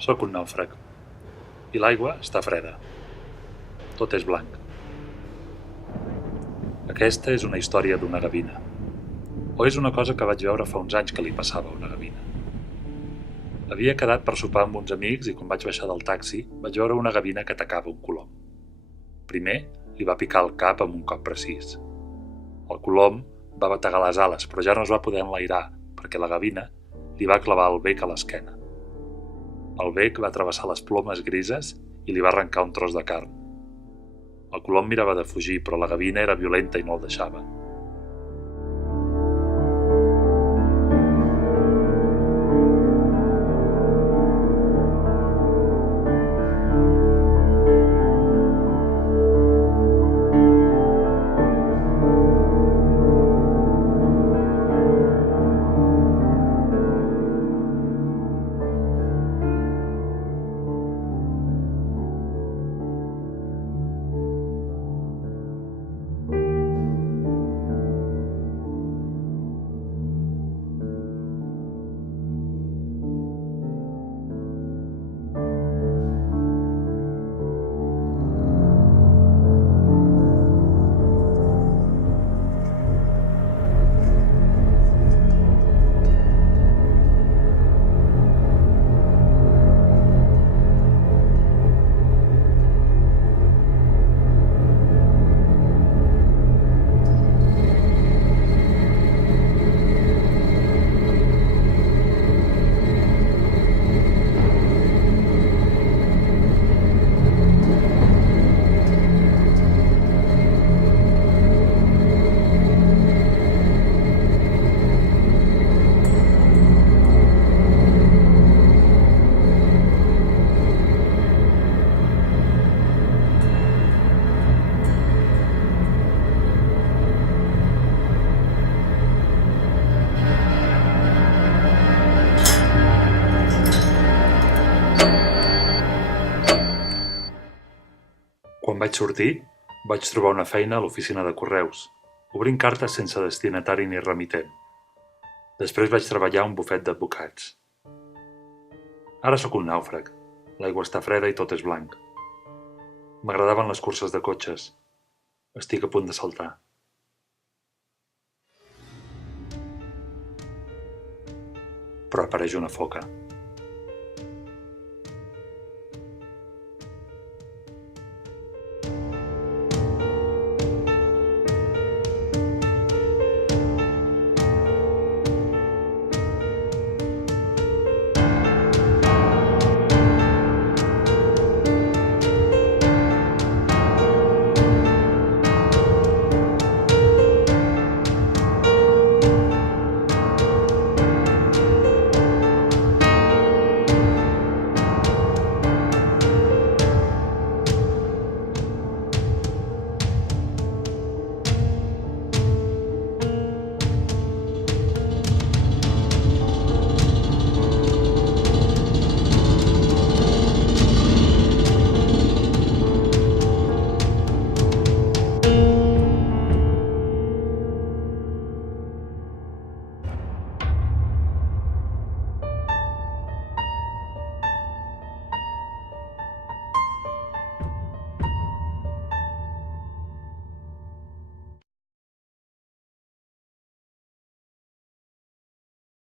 Sóc un nàufrag. I l'aigua està freda. Tot és blanc. Aquesta és una història d'una gavina. O és una cosa que vaig veure fa uns anys que li passava a una gavina. Havia quedat per sopar amb uns amics i quan vaig baixar del taxi vaig veure una gavina que atacava un colom. Primer li va picar el cap amb un cop precís. El colom va bategar les ales, però ja no es va poder enlairar perquè la gavina li va clavar el bec a l'esquena. El bec va travessar les plomes grises i li va arrencar un tros de carn. El colom mirava de fugir, però la gavina era violenta i no el deixava. Quan vaig sortir, vaig trobar una feina a l'oficina de correus, obrint cartes sense destinatari ni remitent. Després vaig treballar a un bufet d'advocats. Ara sóc un nàufrag. L'aigua està freda i tot és blanc. M'agradaven les curses de cotxes. Estic a punt de saltar. Però apareix una foca.